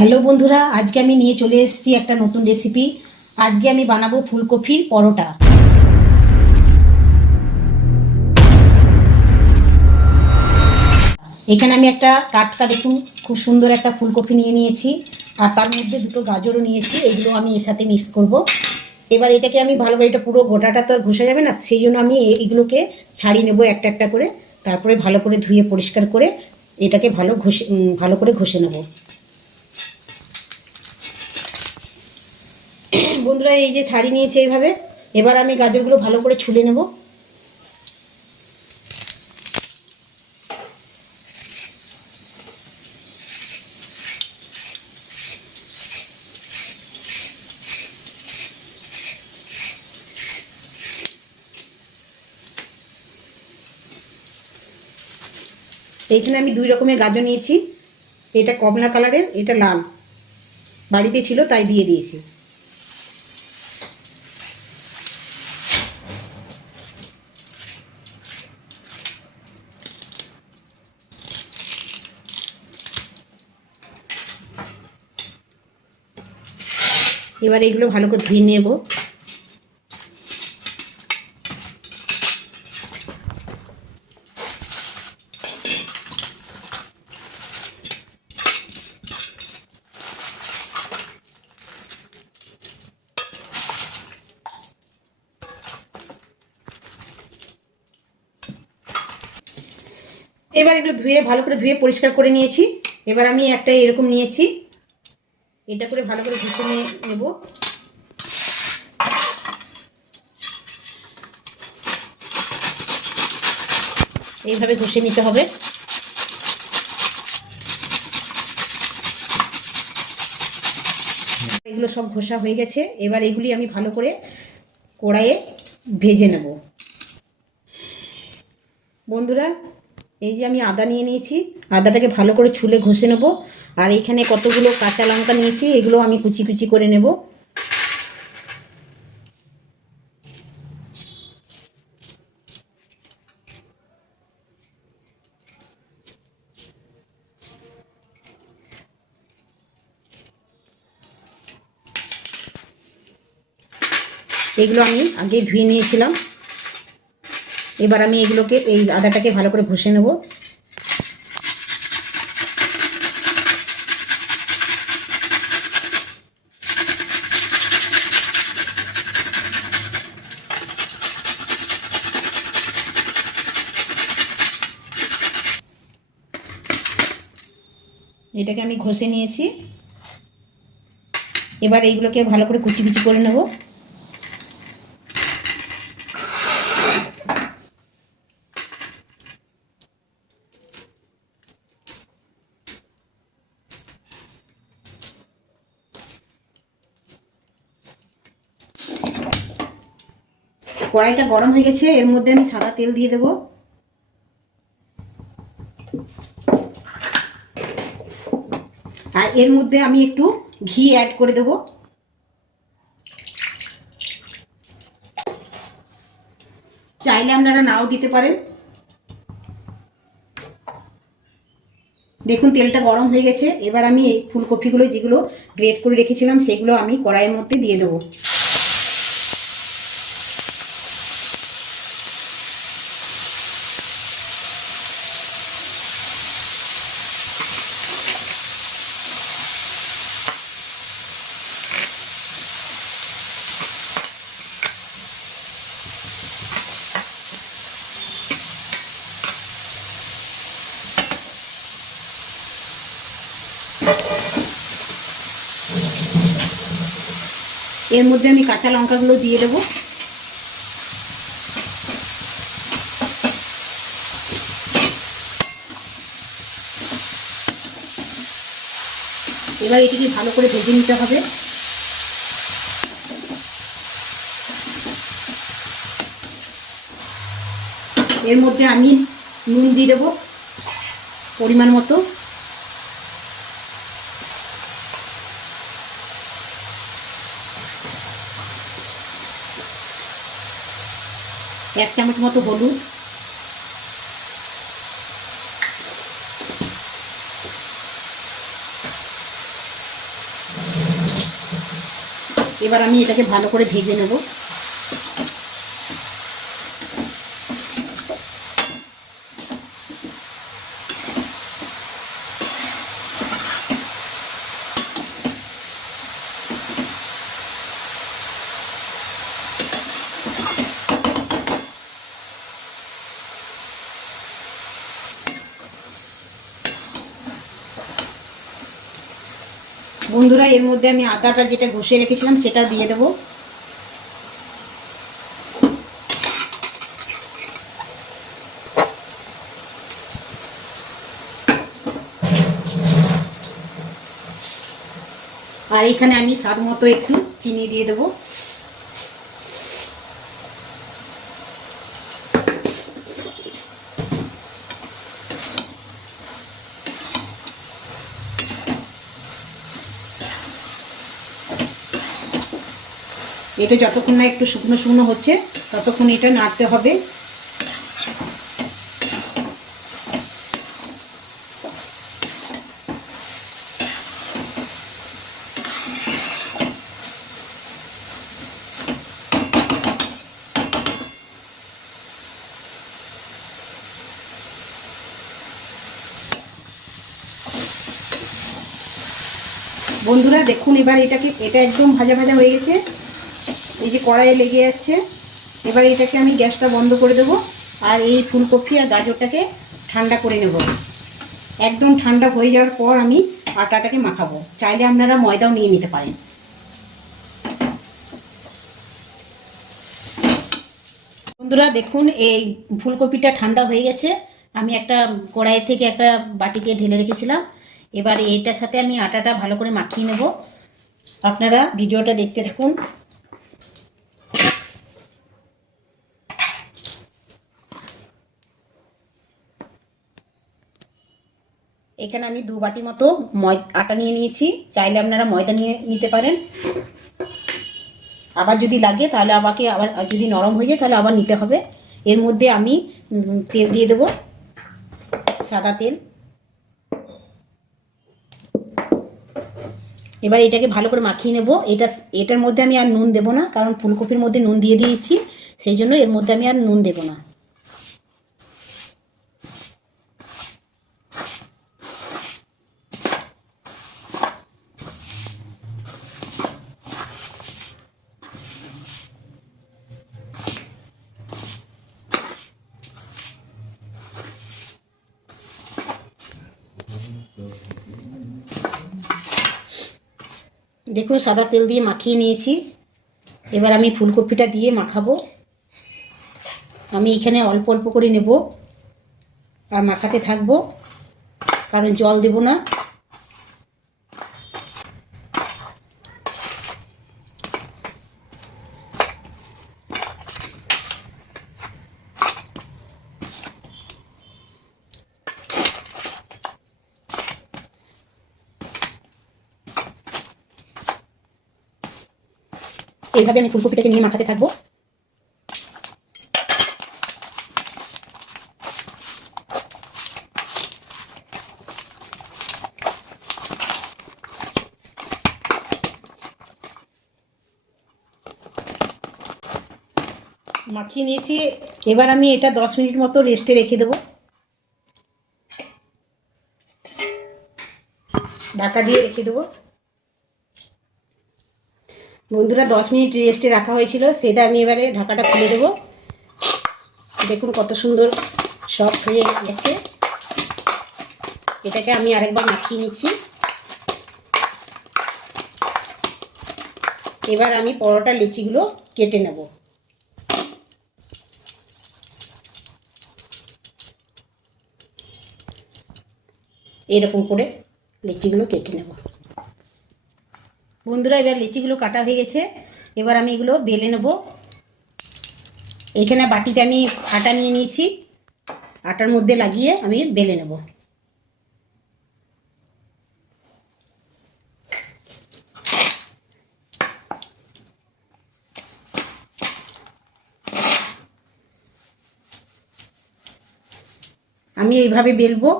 Hello বন্ধুরা, আজকে আমি নিয়ে চলে এসেছি একটা নতুন রেসিপি। আজকে আমি বানাবো ফুলকপির পরোটা। এখানে আমি একটা টাটকা, দেখুন খুব সুন্দর একটা ফুলকপি নিয়ে নিয়েছি, আর তার মধ্যে দুটো গাজরও নিয়েছি। এগুলো আমি এর সাথে মিক্স করব। এবার এটাকে আমি ভালোভাবে, এটা পুরো গোটাটা তো আর ঘষা যাবে না, সেই জন্য আমি এগুলোকে ছাড়িয়ে নেবো একটা একটা করে। তারপরে ভালো করে ধুয়ে পরিষ্কার করে এটাকে ভালো করে ঘষে নেব। বন্ধুরা, এই যে ছাড়িয়ে নিয়েছে এইভাবে। এবার আমি গাজরগুলো ভালো করে ছুলে নেব। এইখানে আমি দুই রকমের গাজর নিয়েছি, এটা কমলা কালারের, এটা লাল। বাড়িতে ছিল তাই দিয়ে দিয়েছি। এবার এগুলো ভালো করে ধুয়ে নেব। এবার এগুলো ধুয়ে ভালো করে ধুয়ে পরিষ্কার করে নিয়েছি। এবার আমি একটা এরকম নিয়েছি, এটা করে ভালো করে ঘষে নেব। এইভাবে ঘষে নিতে হবে। এগুলো সব ঘষা হয়ে গেছে। এবার এগুলি আমি ভালো করে কড়াইয়ে ভেজে নেব। বন্ধুরা, এই যে আমি আদা নিয়ে নিয়েছি, আদাটাকে ভালো করে ছুলে ঘষে নেব। আর এইখানে কতগুলো কাঁচা লঙ্কা নিয়েছি, এগুলো আমি কুচি কুচি করে নেব। এগুলো আমি আগে ধুয়ে নিয়েছিলাম। এবার আমি এগুলোকে, এই আদাটাকে ভালো করে ঘষে নেব। এটাকে আমি ঘষে নিয়েছি। এবার এইগুলোকে ভালো করে কুচি কুচি করে নেব। কড়াইটা গরম হয়ে গেছে, এর মধ্যে আমি সাদা তেল দিয়ে দেব। আর এর মধ্যে আমি একটু ঘি অ্যাড করে দেব। চাইলে আপনারা নাও দিতে পারেন। দেখুন তেলটা গরম হয়ে গেছে। এবার আমি এই ফুলকপিগুলো যেগুলো গ্রেট করে রেখেছিলাম সেগুলো আমি কড়াইয়ের মধ্যে দিয়ে দেবো। এর মধ্যে আমি কাঁচা লঙ্কাগুলো দিয়ে দেবো। এবার এটিকে ভালো করে ভেজে নিতে হবে। এর মধ্যে আমি নুন দিয়ে দেবো পরিমাণ মতো। এক চামচ মতো হলুদ, এবার আমি এটাকে ভালো করে ভেজে নেব। বন্ধুরা, এর মধ্যে আমি আদাটা যেটা ঘষে রেখেছিলাম সেটা দিয়ে দেবো। আর এখানে আমি স্বাদ মতো একটু চিনি দিয়ে দেবো। এটা যতক্ষণ না একটু শুকনো শুকনো হচ্ছে ততক্ষণ এটা নাড়তে হবে। বন্ধুরা দেখুন, এবার এটা একদম ভাজা ভাজা হয়ে গেছে। এই যে কড়াইয়ে লেগে যাচ্ছে। এবার এটাকে আমি গ্যাসটা বন্ধ করে দেবো আর এই ফুলকপি আর গাজরটাকে ঠান্ডা করে নেব। একদম ঠান্ডা হয়ে যাওয়ার পর আমি আটাটাকে মাখাবো। চাইলে আপনারা ময়দাও নিয়ে নিতে পারেন। বন্ধুরা দেখুন, এই ফুলকপিটা ঠান্ডা হয়ে গেছে। আমি একটা কড়াই থেকে একটা বাটিতে ঢেলে রেখেছিলাম। এবার এইটার সাথে আমি আটাটা ভালো করে মাখিয়ে নেব। আপনারা ভিডিওটা দেখতে থাকুন। এখানে আমি 2 বাটি মতো আটা নিয়ে নিয়েছি। চাইলে আপনারা ময়দা নিয়ে নিতে পারেন। আবার যদি লাগে তাহলে আবার যদি নরম হয়ে যায় তাহলে আবার নিতে হবে। এর মধ্যে আমি তেল দিয়ে দেবো, সাদা তেল। এবার এটাকে ভালো করে মাখিয়ে নেব। এটার মধ্যে আমি আর নুন দেবো না, কারণ ফুলকপির মধ্যে নুন দিয়ে দিয়েছি, সেই জন্য এর মধ্যে আমি আর নুন দেবো না। দেখুন, সাদা তেল দিয়ে মাখিয়ে নিয়েছি। এবার আমি ফুলকপিটা দিয়ে মাখাবো। আমি এখানে অল্প অল্প করে নেব আর মাখাতে থাকবো, কারণ জল দেব না। এইভাবে আমি ফুলকপিটাকে নিয়ে মাখাতে থাকবো। মাখিয়ে নিয়েছি। এবার আমি এটা 10 মিনিট মতো রেস্টে রেখে দেবো। ঢাকা দিয়ে রেখে দেবো। বন্ধুরা, 10 মিনিট রেস্টে রাখা হয়েছিল, সেটা আমি এবারে ঢাকাটা খুলে দেবো। দেখুন কত সুন্দর সফট হয়ে গেছে। এটাকে আমি আরেকবার মাখিয়ে নিচ্ছি। এবার আমি পরোটা লিচিগুলো কেটে নেব। এরকম করে লিচিগুলো কেটে নেব। বন্ধুরা, এবার লিচিগুলো কাটা হয়ে গেছে। এবার আমি এগুলো বেলে নেব। এখানে বাটিতে আমি আটা নিয়ে নিয়েছি। আটার মধ্যে লাগিয়ে আমি বেলে নেব। আমি এইভাবে বেলবো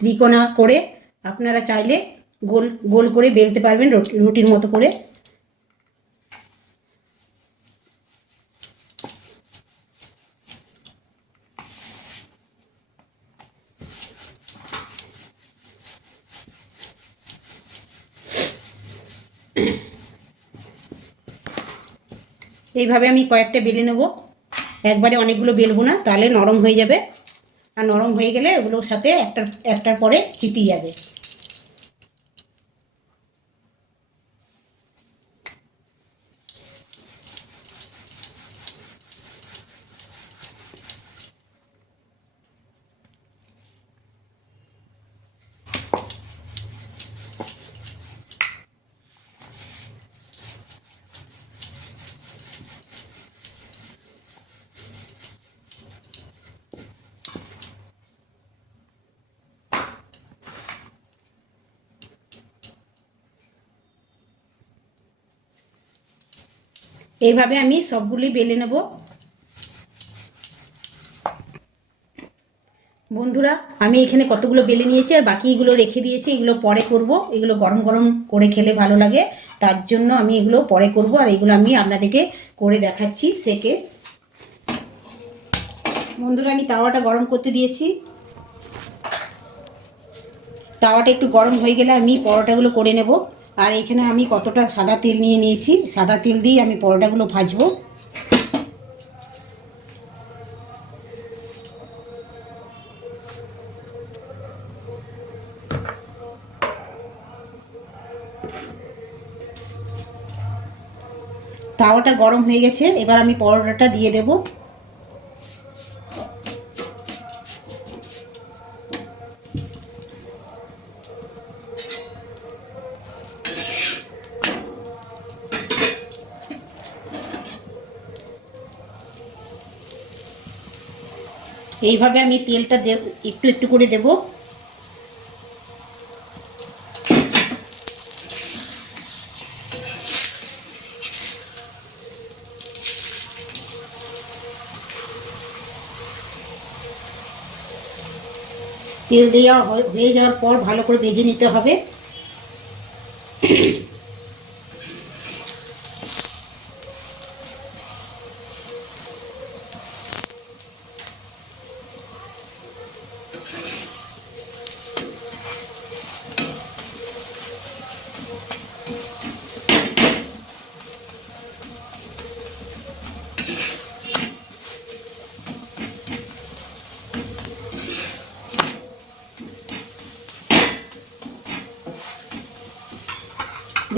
ত্রিকোণা করে। আপনারা চাইলে গোল গোল করে বেলতে পারবেন, রুটির মতো করে। এইভাবে আমি কয়েকটা বেলে নেব, একবারে অনেকগুলো বেলবো না, তাহলে নরম হয়ে যাবে, আর নরম হয়ে গেলে ওগুলোর সাথে একটার পরে চিটিয়ে যাবে। এইভাবে আমি সবগুলি বেলে নেব। বন্ধুরা, আমি এখানে কতগুলো বেলে নিয়েছি, আর বাকিগুলো রেখে দিয়েছি, এগুলো পরে করব। এগুলো গরম গরম করে খেলে ভালো লাগে, তার জন্য আমি এগুলো পরে করব, আর এগুলো আমি আপনাদেরকে করে দেখাচ্ছি সেকে। বন্ধুরা, আমি তাওয়াটা গরম করতে দিয়েছি। তাওয়াটা একটু গরম হয়ে গেলে আমি পরোটাগুলো করে নেব। আর এখানে আমি কতটা সাদা তেল নিয়ে নিয়েছি, সাদা তেল দিয়ে আমি পরোটাগুলো ভাজবো। তাওয়াটা গরম হয়ে গেছে, এবার আমি পরোটাটা দিয়ে দেব। এইভাবে আমি তেলটা একটু একটু করে দেব। তেল দেওয়া হয়ে যাওয়ার পর ভালো করে ভেজে নিতে হবে।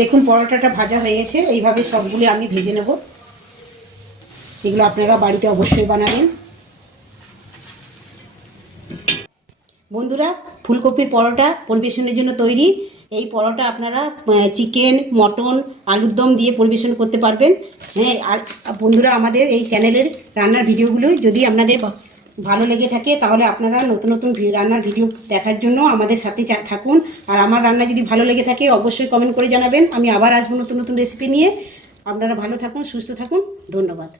দেখুন পরোটাটা ভাজা হয়ে গেছে, এইভাবে সবগুলি আমি ভেজে নেব। এগুলো আপনারা বাড়িতে অবশ্যই বানাবেন। বন্ধুরা, ফুলকপির পরোটা পরিবেশনের জন্য তৈরি। এই পরোটা আপনারা চিকেন, মটন, আলুর দম দিয়ে পরিবেশন করতে পারবেন। হ্যাঁ, আর বন্ধুরা, আমাদের এই চ্যানেলের রান্নার ভিডিওগুলো যদি আপনাদের ভালো লেগে থাকে, তাহলে আপনারা নতুন নতুন রান্নার ভিডিও দেখার জন্য আমাদের সাথে থাকুন। আর আমার রান্না যদি ভালো লেগে থাকে অবশ্যই কমেন্ট করে জানাবেন। আমি আবার আসবো নতুন নতুন রেসিপি নিয়ে। আপনারা ভালো থাকুন, সুস্থ থাকুন। ধন্যবাদ।